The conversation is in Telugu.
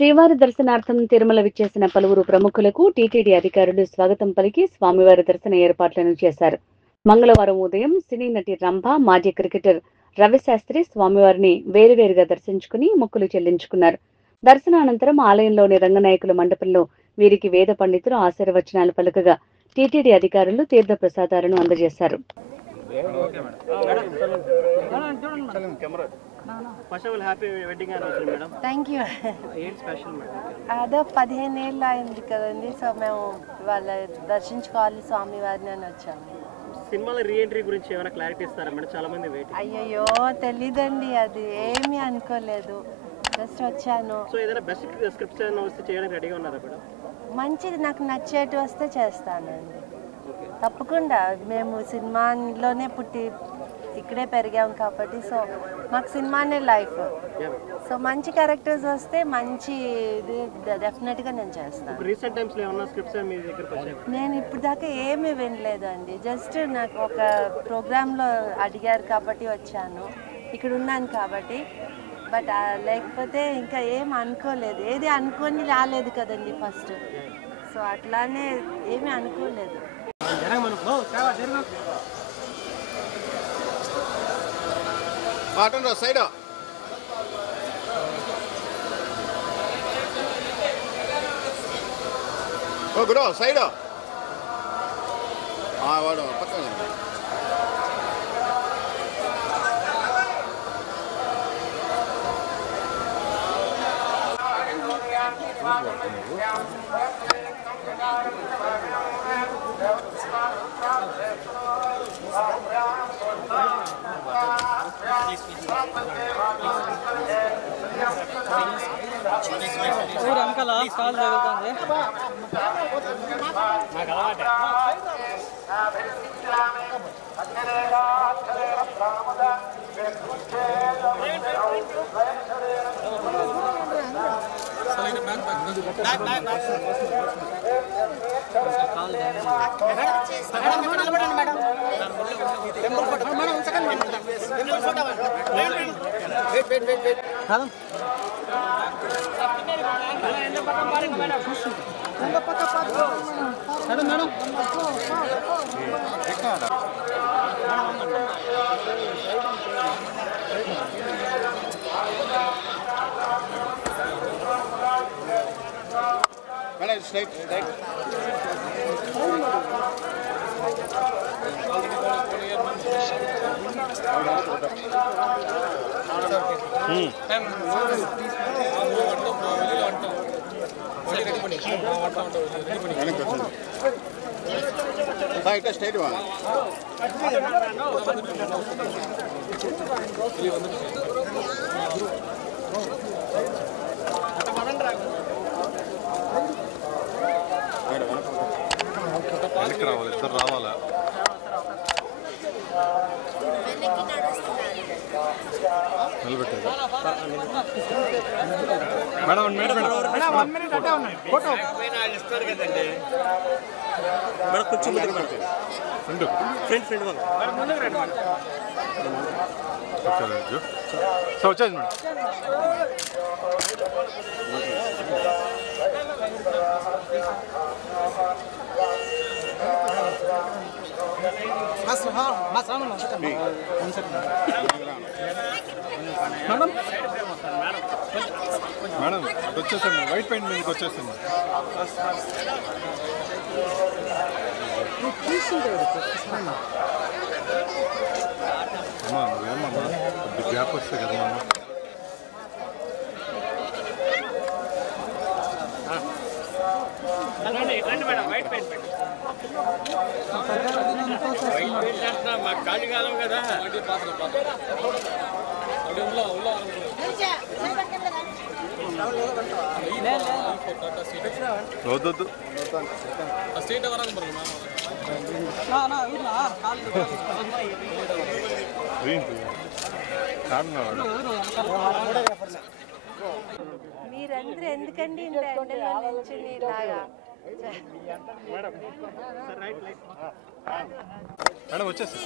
శ్రీవారి దర్శనార్థం తిరుమల విచ్చేసిన పలువురు ప్రముఖులకు టీటీడీ అధికారులు స్వాగతం పలికి స్వామివారి దర్శన ఏర్పాట్లను చేశారు. మంగళవారం ఉదయం సినీ నటి రంభ, మాజీ క్రికెటర్ రవిశాస్త్రి స్వామివారిని వేరువేరుగా దర్శించుకుని మొక్కులు చెల్లించుకున్నారు. దర్శనానంతరం ఆలయంలోని రంగనాయకుల మండపంలో వీరికి వేద పండితులు ఆశీర్వచనాలు పలుకగా టీటీడీ అధికారులు తీర్థ ప్రసాదాలను అందజేశారు. అదే 15 ఏళ్ళు అయింది కదండి. సో మేము వాళ్ళ దర్శించుకోవాలి స్వామివారిని అని వచ్చాము. సినిమాలో రీఎంట్రీ గురించి ఏమైనా క్లారిటీ ఇస్తారా మేడం? చాలా మంది వెయిట్. అయ్యో తెలీదండి, అది ఏమీ అనుకోలేదు, జస్ట్ వచ్చాను. సో ఏదైనా బెస్ట్ స్క్రిప్ట్స్ ఏమైనా వస్తే చేయడానికి రెడీగా ఉన్నారా మేడం? మంచిది, నాకు నచ్చేటి వస్తే చేస్తానండి తప్పకుండా. మేము సినిమాలోనే పుట్టి ఇక్కడే పెరిగాం కాబట్టి సో మాకు సినిమానే లైఫ్. సో మంచి క్యారెక్టర్స్ వస్తే మంచి ఇది డెఫినెట్గా నేను చేస్తాను. రీసెంట్ టైమ్స్లో ఏమన్నా స్క్రిప్ట్స్ మీ దగ్గరకు వచ్చాయి? నేను ఇప్పుడు దాకా ఏమీ వినలేదండి. జస్ట్ నాకు ఒక ప్రోగ్రాంలో అడిగారు కాబట్టి వచ్చాను, ఇక్కడ ఉన్నాను కాబట్టి. బట్ లేకపోతే ఇంకా ఏం అనుకోలేదు, ఏది అనుకొని రాలేదు కదండి ఫస్ట్. సో అట్లానే ఏమీ అనుకోలేదు. సైడ్ గురు సైడ్ వాడు పక్కన స్ట్రైట్ ఇట్లా స్ట్రైట్ రావాలి, ఇద్దరు రావాలా? నిలబెట్టేది మేడం. మేడం కొంచెం ఫ్రెండ్ వచ్చేది మేడం. మేడం అటు వచ్చేసండి, వైట్ పెయింట్ మీదకి వచ్చేసింది. అమ్మా నువ్వేమమ్మా కొద్ది గ్యాప్ వస్తే కదా అమ్మ. కాళీకాలం కదా వద్దు మీరందరూ ఎందుకండి ఇంత ఎండలో నిల్చుని ఇలాగా? మేడం వచ్చేసి